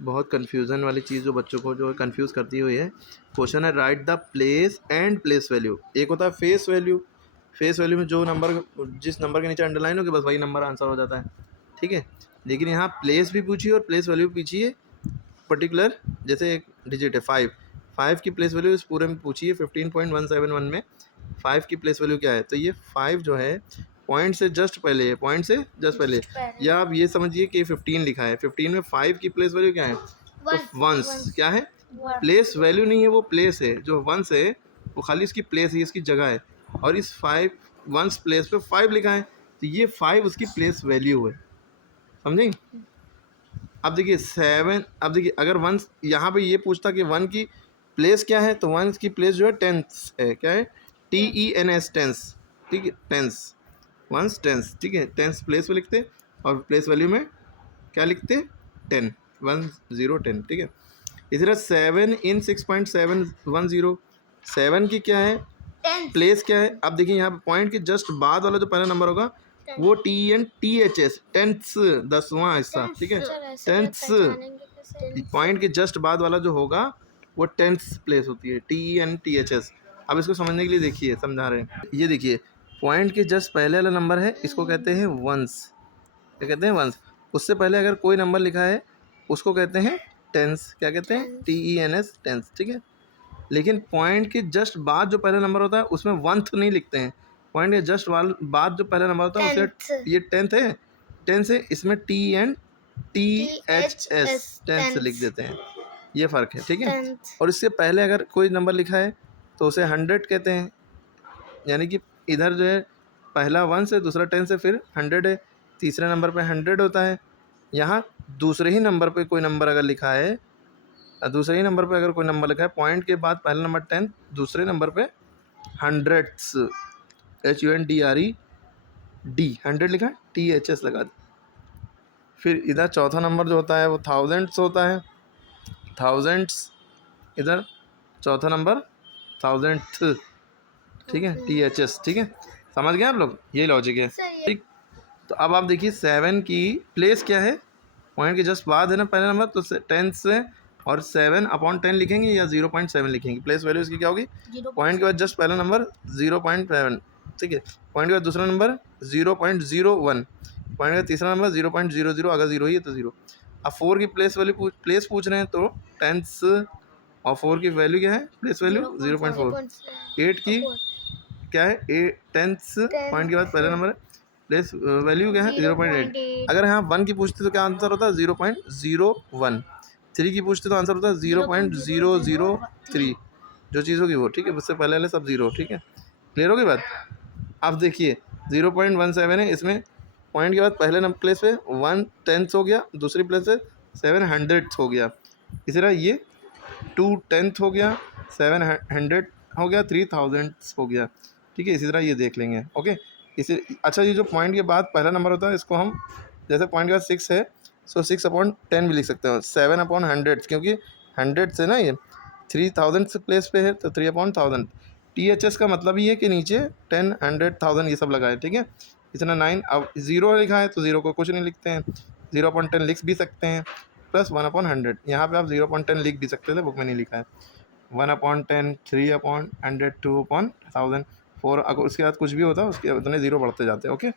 बहुत कन्फ्यूज़न वाली चीज़ जो बच्चों को जो कन्फ्यूज़ करती हुई है। क्वेश्चन है right the place and place value. एक होता है फेस वैल्यू, फेस वैल्यू में जो नंबर जिस नंबर के नीचे अंडरलाइन हो गया बस वही नंबर आंसर हो जाता है, ठीक है। लेकिन यहाँ प्लेस भी पूछिए और प्लेस वैल्यू भी पूछिए पर्टिकुलर, जैसे एक डिजिट है 5, 5 की प्लेस वैल्यू इस पूरे में पूछिए 15.171 में 5 की प्लेस वैल्यू क्या है, तो ये 5 जो है पॉइंट से जस्ट पहले है, पॉइंट से जस्ट पहले, या आप ये समझिए कि 15 लिखा है, 15 में 5 की प्लेस वैल्यू क्या है, तो वंस क्या है, प्लेस वैल्यू नहीं है, वो प्लेस है, जो वंस है वो खाली इसकी प्लेस है, इसकी जगह है, और इस 5 वंस प्लेस पे 5 लिखा है, तो ये 5 उसकी प्लेस वैल्यू है, समझें। अब देखिए 7, अब देखिए अगर वन यहाँ पे ये पूछता कि 1 की प्लेस क्या है, तो 1 की प्लेस जो है टेंस है, क्या है, TENS टेंस, ठीक है, टेंस, वंस टेंस, ठीक है, टेंस प्लेस पे लिखते और प्लेस वैल्यू में क्या लिखते, 10, 1 0 10, ठीक है। इसी तरह 7 इन 6.710, 7 की क्या है, प्लेस क्या है, अब देखिए यहाँ पे पॉइंट के जस्ट बाद वाला जो पहला नंबर होगा वो TENTHS, टेंथ्स, 10वां हिस्सा, ठीक है, टेंथ्स, पॉइंट के जस्ट बाद वाला जो होगा वो टेंथ्स प्लेस होती है, TENTHS। अब इसको समझने के लिए देखिए समझा रहे हैं, ये देखिए पॉइंट के जस्ट पहले वाला नंबर है, इसको कहते हैं वंस, क्या कहते हैं, वंस। उससे पहले अगर कोई नंबर लिखा है उसको कहते हैं टेंस, क्या कहते हैं, TENS, टेंस, ठीक है। लेकिन पॉइंट के जस्ट बाद जो पहला नंबर होता है उसमें वंथ नहीं लिखते हैं, पॉइंट के जस्ट बाद जो पहला नंबर होता है उसे, ये टेंथ है, टेंथ है, इसमें TENTHS, टेंथ लिख देते हैं, ये फ़र्क है, ठीक है। और इससे पहले अगर कोई नंबर लिखा है तो उसे 100 कहते हैं, यानी कि इधर जो है पहला 1 से, दूसरा 10 से, फिर 100 है, तीसरे नंबर पे 100 होता है। यहाँ दूसरे ही नंबर पे कोई नंबर अगर लिखा है, दूसरे ही नंबर पे अगर कोई नंबर लिखा है, पॉइंट के बाद पहला नंबर 10, दूसरे नंबर पे हंड्रेड्स, HUNDRED, 100 लिखा है, THS लगा दे। फिर इधर चौथा नंबर जो होता है वो थाउजेंड्स होता है, थाउजेंड्स, इधर चौथा नंबर थाउजेंड्थ, ठीक है, THS, ठीक है, समझ गए आप लोग, यही लॉजिक है, ठीक। तो अब आप देखिए 7 की प्लेस क्या है, पॉइंट के जस्ट बाद है ना पहला नंबर, तो 10 से और 7/10 लिखेंगे या 0.7 लिखेंगे, प्लेस वैल्यू इसकी क्या होगी, पॉइंट के बाद जस्ट पहला नंबर 0.7, ठीक है, पॉइंट के बाद दूसरा नंबर 0.01, पॉइंट का तीसरा नंबर 0.00, अगर 0 ही है तो 0। अब 4 की प्लेस वैल्यू प्लेस पूछ रहे हैं तो टेंस, और 4 की वैल्यू क्या है, प्लेस वैल्यू 0.4, 8 की क्या है, टेंस, पॉइंट के बाद पहला नंबर है, प्लेस वैल्यू क्या है 0.8। अगर यहाँ 1 की पूछते तो क्या आंसर होता है 0.01, 3 की पूछते तो आंसर होता है 0.003, जो चीज़ होगी वो, ठीक है, उससे पहले वाले सब 0, ठीक है, क्लियर होगी बात। अब देखिए 0.17 है, इसमें पॉइंट के बाद पहले नंबर प्लेस पे 1 10th हो गया, दूसरी प्लेस पे 700 हो गया, इसी तरह ये 2 10th हो गया, 700 हो गया, 3000 हो गया, ठीक है, इसी तरह ये देख लेंगे, ओके। इसे अच्छा, ये जो पॉइंट के बाद पहला नंबर होता है इसको हम, जैसे पॉइंट के बाद 6 है, सो 6/10 भी लिख सकते हो, 7/100, क्योंकि 100 से ना ये 3000 से प्लेस पे है तो 3/1000। THS का मतलब ही है कि नीचे 10 100 1000 ये सब लगा है, ठीक है। इतना 9, अब 0 लिखा है तो 0 को कुछ नहीं लिखते हैं, 0/10 लिख भी सकते हैं, प्लस 1/100, यहाँ पे आप 0/10 लिख भी सकते थे, बुक में नहीं लिखा है, 1/10, 3/100, 2/1000, 4, अगर उसके बाद कुछ भी होता है उसके उतने 0 बढ़ते जाते हैं, ओके।